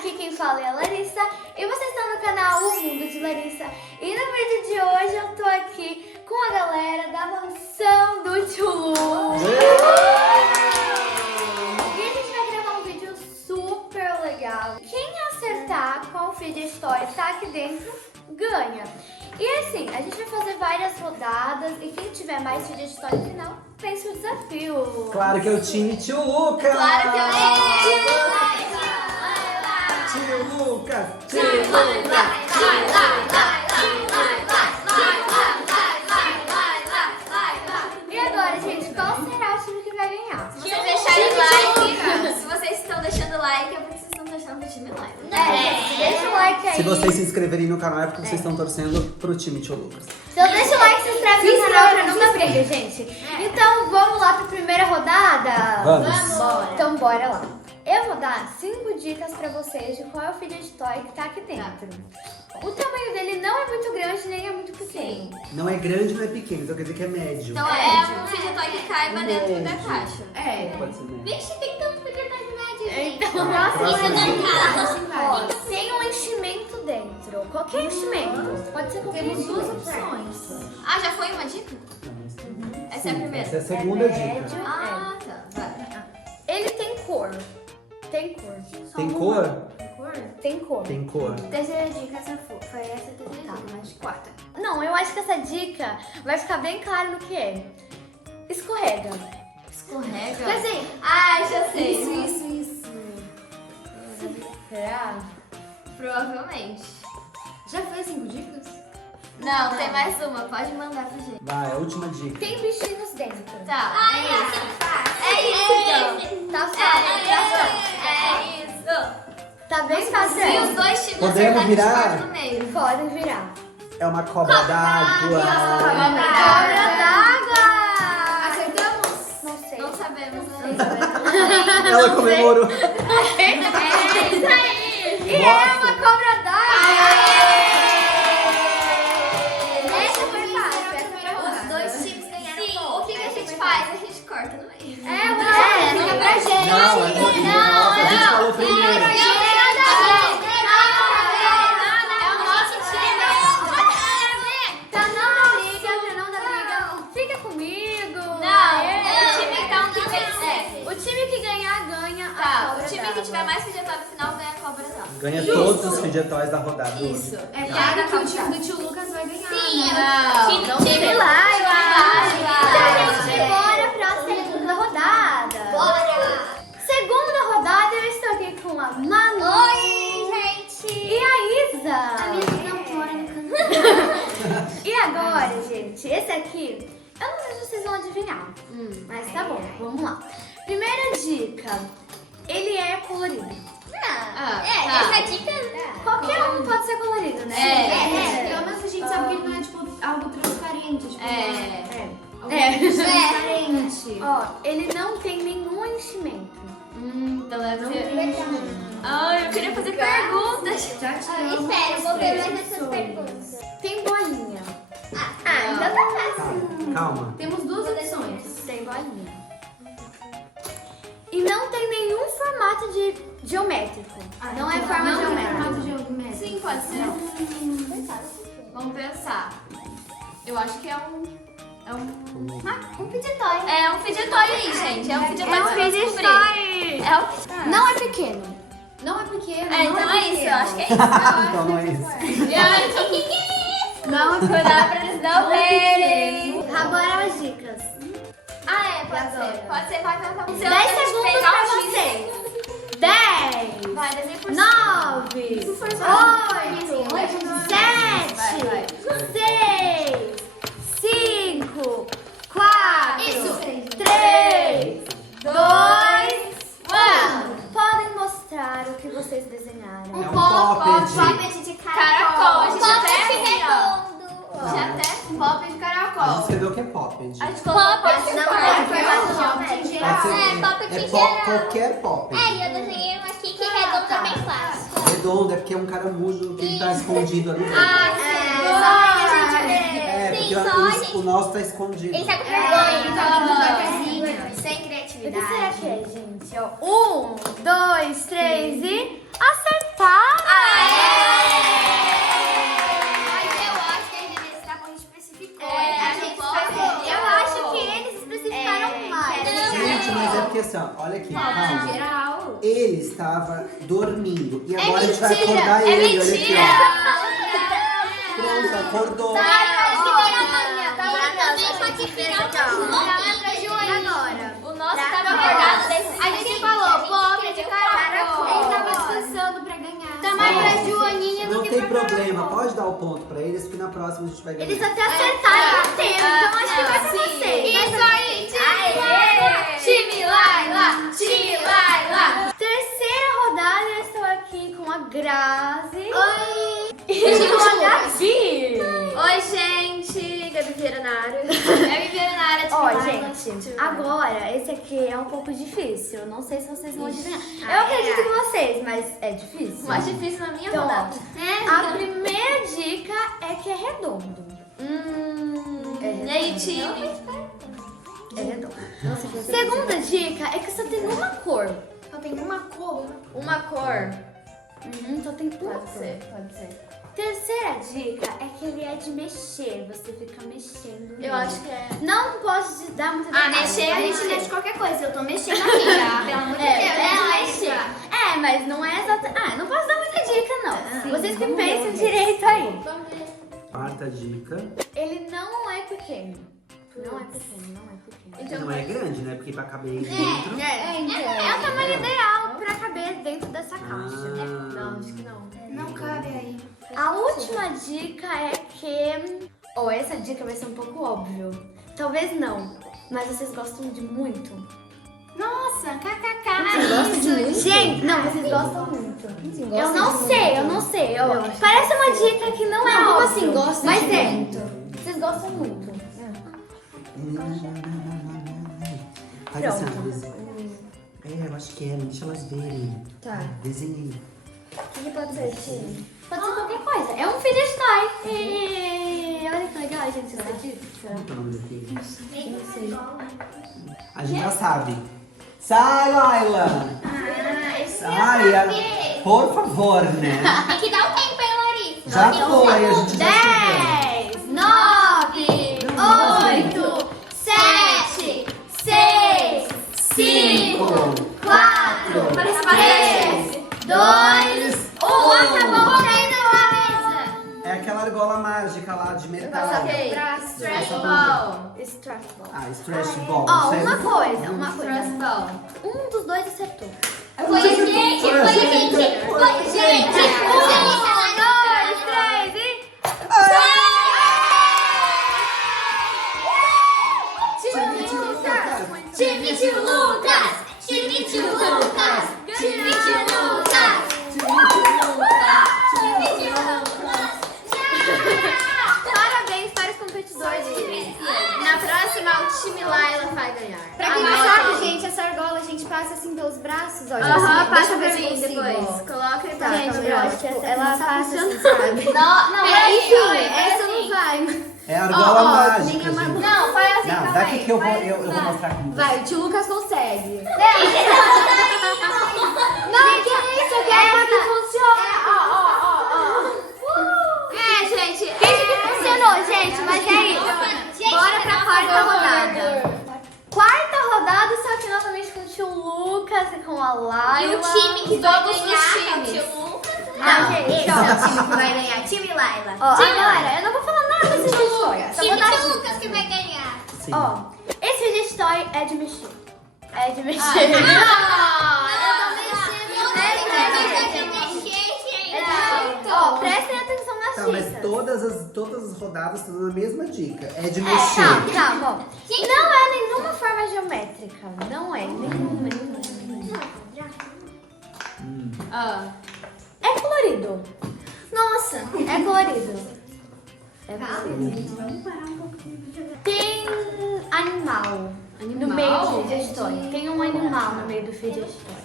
Aqui quem fala é a Larissa e vocês estão no canal O Mundo de Larissa. E no vídeo de hoje eu tô aqui com a galera da mansão do Tio Lu. E a gente vai gravar um vídeo super legal. Quem acertar qual fidget toy tá aqui dentro, ganha. E assim, a gente vai fazer várias rodadas e quem tiver mais fidget toy no final, vence o desafio. Claro que é o time Tio Lucas! Claro que é o Tio Lucas! E agora, gente, qual será o time que vai ganhar? Se vocês deixarem like, se vocês estão deixando like, é porque vocês estão deixando o time like. Deixa o like aí. Se vocês se inscreverem no canal é porque vocês estão torcendo pro time Tio Lucas. Então deixa o like, se inscreve no canal pra não dar briga, gente. Então vamos lá pra primeira rodada? Vamos. Então bora lá. Eu vou dar 5 dicas pra vocês de qual é o fidget toy que tá aqui dentro. O tamanho dele não é muito grande nem é muito pequeno. Não é grande, não é pequeno, então quer dizer que é médio. Então é um fidget toy que caiba dentro da caixa. Pode ser médio. Vixe, tem tanto fidget toy de médio, gente. Então, ó, tem um enchimento dentro. Qualquer enchimento. Pode ser qualquer Temos duas enchimento. opções. Ah, já foi uma dica? Essa é a primeira? Essa é a segunda médio. dica. Ah, tá. Vai. Ele tem cor. Tem cor. Tem cor? Tem cor. Tem cor. Terceira dica, essa foi essa terceira Tá, dica. mas quarta. Não, eu acho que essa dica vai ficar bem claro no que é. Escorrega. Escorrega? Quer dizer, Ah, já sei. isso. Será? Provavelmente. Já foi 5 dicas? Não, tem mais uma. Pode mandar pra gente. Vai, a última dica. Tem bichinhos dentro. Tá. É isso. Tá fácil. É isso. Tá bem fácil. Se os dois times Podemos acertarem, virar? a gente corta no meio. Podem virar. É uma cobra d'água. Cobra d'água! Acertamos? Não sei. Não sabemos, né? Ela comemorou. É isso aí! E é uma cobra d'água! Essa foi fácil. Os dois times ganharam. Sim. O que a gente faz? A gente corta no meio. Fica pra gente. Não, a gente falou primeiro. É o nosso time. Tá, não dá briga. Fica comigo. Não, É. o time então que vencer. O time que ganhar, ganha a Tá, cobra o time que d'água. tiver mais fidget toy no final ganha a cobra d'água. Ganha todos os fidget toys da rodada. Isso. É claro que o time do tio Lucas vai ganhar. Sim, né? Time Laiva! Então, gente, vai. bora pra segunda rodada. Bora! Segunda rodada, eu estou aqui com a Manu. Oi, gente! E a Isa. não mora no canal. E agora, gente, esse aqui, eu não sei se vocês vão adivinhar. Mas tá bom, vamos lá. Primeira dica, ele é colorido. Essa dica... Qualquer um pode ser colorido, né? Pelo menos a gente sabe que ele não é tipo algo transparente. Tipo, É. transparente. Ó, ele não tem nenhum enchimento. Então deve ser... Ai, eu queria fazer perguntas. Já tiramos. Espera, vou ver mais essas essas perguntas. Tem bolinha. Ainda tá fácil. Calma. Temos duas opções. Tem bolinha. E não tem nenhum formato de geométrico. Não é forma Não tem geométrica. formato geométrico. Sim, pode ser. Vamos pensar. Eu acho que é um fidget toy. É um fidget toy aí, gente. É um fidget toy É um que vocês fidget vão descobrir. toy. É um... Não é pequeno. Não é pequeno. É, não então é é isso. pequeno. Eu acho que é isso. Então não é isso. Não, cuidado pra eles não verem. Agora as dicas. Pode ser. Pode ser, vai. 10 segundos pra vocês. 10, Vai, desenha por 9, 8, 7, 6, 5, 4, 3, 2, 1. Podem mostrar o que vocês desenharam. É um poppet. de caracol. A gente Poppet já até pop de A caracol. gente escreveu que é poppet. A gente colocou pop de caracol. Pode ser qualquer poppet. Eu desenhei uma aqui que é redonda bem fácil. Redondo é porque é um caramujo que ele tá escondido ali dentro. Porque o nosso tá escondido. Ele tá com vergonha. Sem O que criatividade. será que é, gente? Ó, 1, 2, 3 e acertou! Calma. Geral. Ele estava dormindo. E agora a gente vai mentira, acordar é ele. Olha mentira. aqui, ó. Pronto, acordou. Também pode virar Agora. O nosso tava acordado desse A gente falou, pobre de caracol. Ele tava descansando pra ganhar. Tá mais pra Joaninha do Não que tem pra problema, pode dar o ponto pra eles, que na próxima a gente vai ganhar. Eles até acertaram o tempo, então acho que vai pra vocês. Isso aí, time Laila! Time Laila! Terceira rodada, eu estou aqui com a Grazi. Oi. E com a Gabi. Oi, gente. Gabi Vieira na área. É viver na área de Ó, Laila. gente, agora, esse aqui é um pouco difícil. Não sei se vocês vão adivinhar. Eu acredito em vocês, mas é difícil. Mais difícil na minha Então, rodada. ó, a primeira dica é que é redondo. E aí, time? É redondo. Segunda dica é que só tem uma cor. Só tem uma cor. Uma cor. Só tem uma Pode cor. ser, pode ser. Terceira dica é que ele é de mexer. Você fica mexendo. Eu acho que é. Não posso te dar muita detalhe. Mexer, a gente mexe qualquer coisa. Eu tô mexendo aqui já, pelo amor de Deus. mexer. É, mas não é exatamente. Ah, não posso dar muita dica, não. Vocês que pensam direito aí. Vamos ver. Quarta dica. Ele não é pequeno. Não é pequeno, não é pequeno. Então, Não é grande, né? Porque pra caber aí dentro. É o tamanho ideal pra caber dentro dessa caixa. Não, acho que não. Não cabe aí. A última dica é que... essa dica vai ser um pouco óbvio. Talvez não, mas vocês gostam de muito. Nossa, kkk. Gente, não, vocês gostam muito. Eu não sei. Parece uma dica que não é óbvia. assim, gosta mas de é. muito? Vocês gostam muito. Faz assim, ó, desenho. Eu acho que é, deixa elas verem. Tá. Desenhe. O que pode ser, time? Pode ser qualquer coisa. É um fidget toy. Olha que legal, gente. Você acredita? Qual é o nome daquele? Não sei. A gente já sabe. Sai, Laila! Saia! Por favor, né? Tem que dar um tempo, hein, Larissa? Já foi, a gente já escreveu. 10, 9, 8, 7, 6, 5, 4, 3, 2, 1. Acabou o treino na mesa. É aquela argola mágica lá de metal. Stretch ball. Stretch ball. Ah, stretch ball. Ó, Sério? uma coisa. Stretch ball. Um dos dois acertou. Foi a gente, foi a gente, foi a gente. 1, 2, 3 e... Time de Lucas! Time de Lucas! Time de Lucas! Time de Lucas! Parabéns para os competidores. Na próxima, o time Laila vai ganhar. Pra quem não sabe, gente, essa argola a gente passa assim pelos braços, ó. Aham, Deixa passa eu ver pra se mim consigo, depois. ó. Coloca e Tá, tá. gente, eu ó, acho que tipo, essa ela não tá passa, funcionando. sabe? Não, Enfim, essa não vai. É a argola mágica, nem a gente. Manu- Não, faz assim, Não, calma daqui aí. que eu vou mostrar como. Vai, o tio Lucas consegue. Não, que isso? Eu quero que funcione. É, gente. Finge que funcionou, gente, mas é isso. Bora pra quarta rodada. Quarta rodada, só que novamente com o tio Lucas e com a Laila. E o time que vai Todos os ganhar, times. que é o tio Lucas. Não, gente, Esse é o time que vai ganhar. Time Laila. ó, agora, eu não vou falar nada desse Fidget Toy. Só Time vou dar de dica. Lucas que vai ganhar. Sim. Ó, esse Fidget Toy é de mexer. É de mexer. Eu tô mexendo, gente. Ó, prestem atenção nas Tá, dicas. mas todas as rodadas estão na mesma dica. É de Tá, mexer. tá, bom. Não é nenhuma forma geométrica. Não é nenhuma. É colorido. Nossa, é colorido. É colorido. Tem animal no meio do Fidget Toy. Tem um animal no meio do Fidget Toy.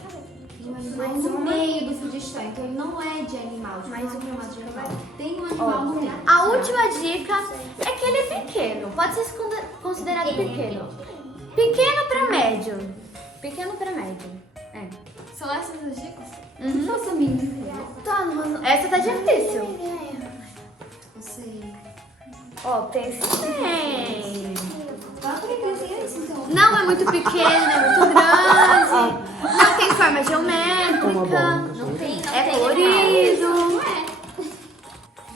Mas no meio do Fidget Toy, então ele não é de animal. Mais um formato de animal. Tem um animal no meio. A última dica é que ele é pequeno. Pode ser considerado pequeno. Pequeno pra médio. Pequeno pra médio. É. São essas as dicas? Nossa, menina. Tá, mano. Essa tá difícil. Eu sei. Ó, pense bem. Tá que crescer isso, então? Não é muito pequeno, é muito grande. Não tem forma geométrica. Não tem. É colorido.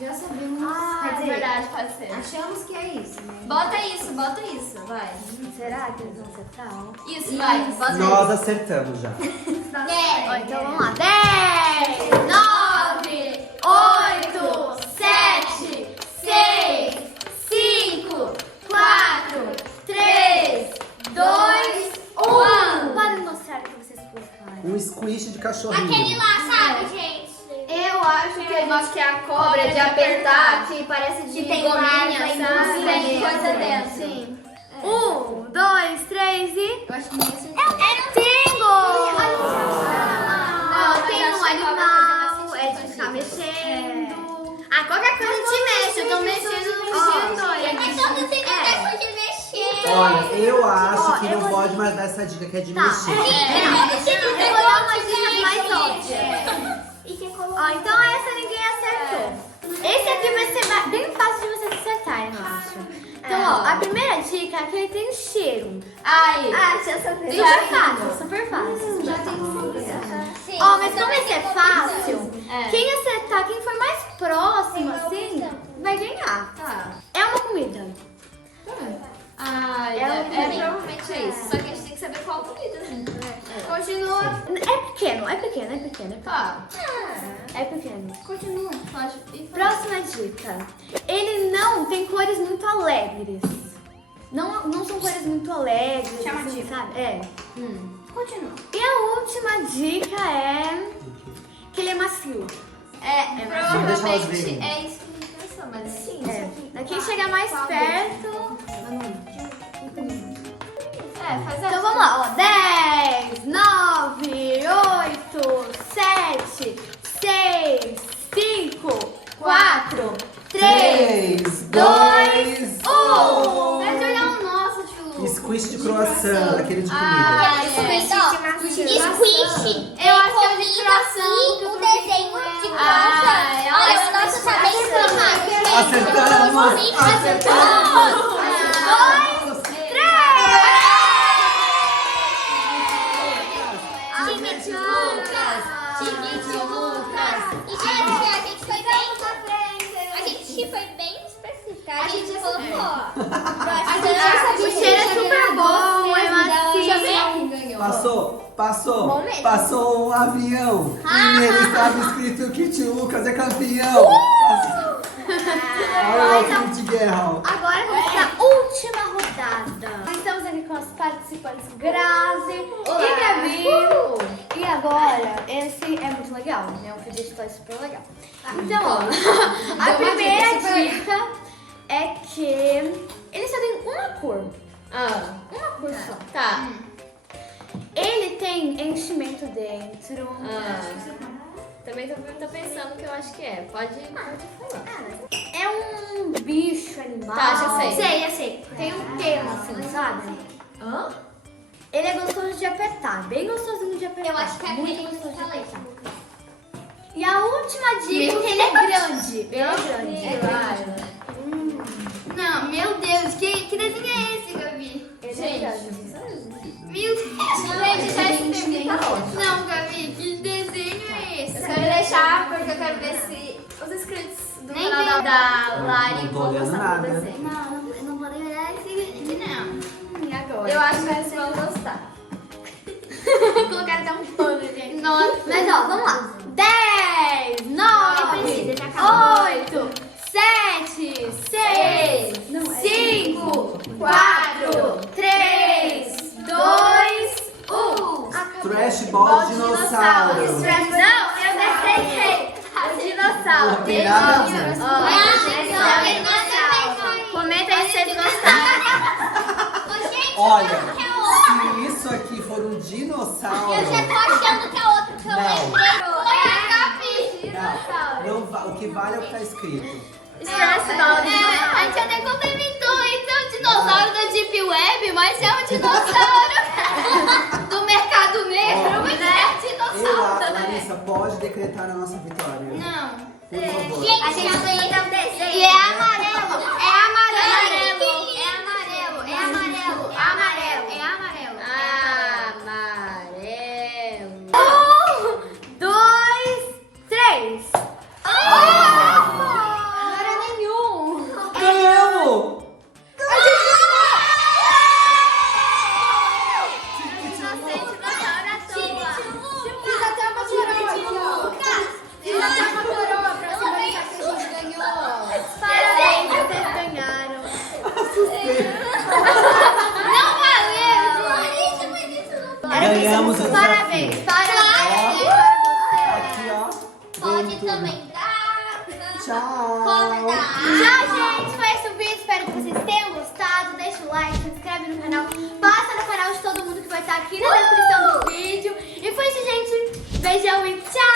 Já sabemos. Ah, Quer é dizer, verdade, pode ser. achamos que é isso, né? Bota isso, vai. Será que eles vão acertar? Isso, vai, bota Nós acertamos já. Ó, então vamos lá. 10, 9, 8, 7, 6, 5, 4, 3, 2, 1. Podem mostrar o que vocês colocaram. Um squish de cachorrinho. Aquele lá, sabe, gente? Eu acho que a gente que é a cobra de apertar, que parece de Que tem gominha, larva e sabe? tem coisa dentro. Sim. 1, 2, 3 e... Eu acho que ninguém acertou. Tingo! Não, Tem mas um acho que a cobra animal, fazia é mais de ficar sentido. mexendo. Ah, qualquer coisa te mexe, eu tô mexendo. Mas todo mundo tem gosto de mexer. Olha, eu acho que eu não vou- pode mais dar essa dica que é de Tá. mexer. Eu vou dar uma dica mais óbvia. Ó, então essa ninguém acertou. Esse aqui vai ser bem fácil de vocês acertarem, eu acho. Então, ó, a primeira dica é que ele tem cheiro. Ai, já sabemos. Super fácil, super fácil. Já tem uma ideia. Ó, mas como esse é fácil, É. quem acertar, quem for mais próximo, assim, vai ganhar. tá. É uma comida. Ai, provavelmente é isso. Só que a gente tem que saber qual comida, né? Continua. É pequeno, é pequeno, é pequeno. Tá, É pequeno. continua. Pode ir. Próxima dica. Ele não tem cores muito alegres. Não são cores muito alegres, assim, sabe? É. Continua. E a última dica é que ele é macio. Deixa elas verem. Provavelmente é isso que a gente pensou, mas sim. É. Quem chegar mais perto... Faz Então vamos lá, ó. 10, 9, 8, 7, 6, 5, 4, 3, 2, 1. Vai olhar o nosso, tio. Squish de croissant, aquele de comida. Squish. Eu acho que é o de comida croissant. e o desenho de croissant. Ai, Olha, o nosso tá bem Acertamos! Acertamos! E, gente, a gente foi bem... A gente foi bem específica. A gente colocou... O cheiro é super bom, é macio. quem ganhou. Passou um avião e nele estava escrito que tio Lucas é campeão. Olha o filme de guerra. Ó. Agora vamos para a última rodada. Estamos aqui com as participantes Grazi e Gabi. E agora, esse é muito legal, né? O fidget toy é super legal. Então, ó, a primeira dica é que ele só tem uma cor. Uma cor só. Tá. Ele tem enchimento dentro. Também tô pensando que eu acho que é. Pode falar. É um bicho, animal. Tá, já sei. Eu sei. Tem um tema, assim, sabe? Ele é gostoso de apertar, bem gostosinho de apertar. Eu acho que é muito aquele gostoso de que eu apertar. E a última dica é que ele é grande. Ele é grande. Não, meu Deus, que desenho é esse, Gabi? Ele é grande. Meu Deus. Gente, já escrevi, tá ótimo. Não, Gabi, que desenho é esse? Eu quero deixar porque eu quero ver se os inscritos do Nem canal da Lari Não tô vão olhando gostar do nada. desenho. Não podem olhar esse vídeo, não. E agora? Eu acho que eles vão gostar. Colocaram até um pano, gente. Nossa. Mas ó, vamos lá. 10, 9, 8, 7, 6, 5, 4, 3, 2, 1. Trash Ball Dinossauro. Não, eu desenhei o dinossauro. Não tem nada a ver. Comenta aí se vocês gostaram. Olha, se isso aqui for um dinossauro. Eu já tô achando que é outro que eu Não. lembrei. Não, o que vale é o que tá escrito. Stress Ball. A gente até complementou, então, o dinossauro da Deep Web, mas é um dinossauro do mercado negro, mas é dinossauro também. Larissa, pode decretar a nossa vitória. Não. Por favor. A gente vai dar um desenho. E é amarelo, é amarelo, é amarelo, é amarelo, é aqui na descrição do vídeo. E foi isso, gente. Beijão e tchau!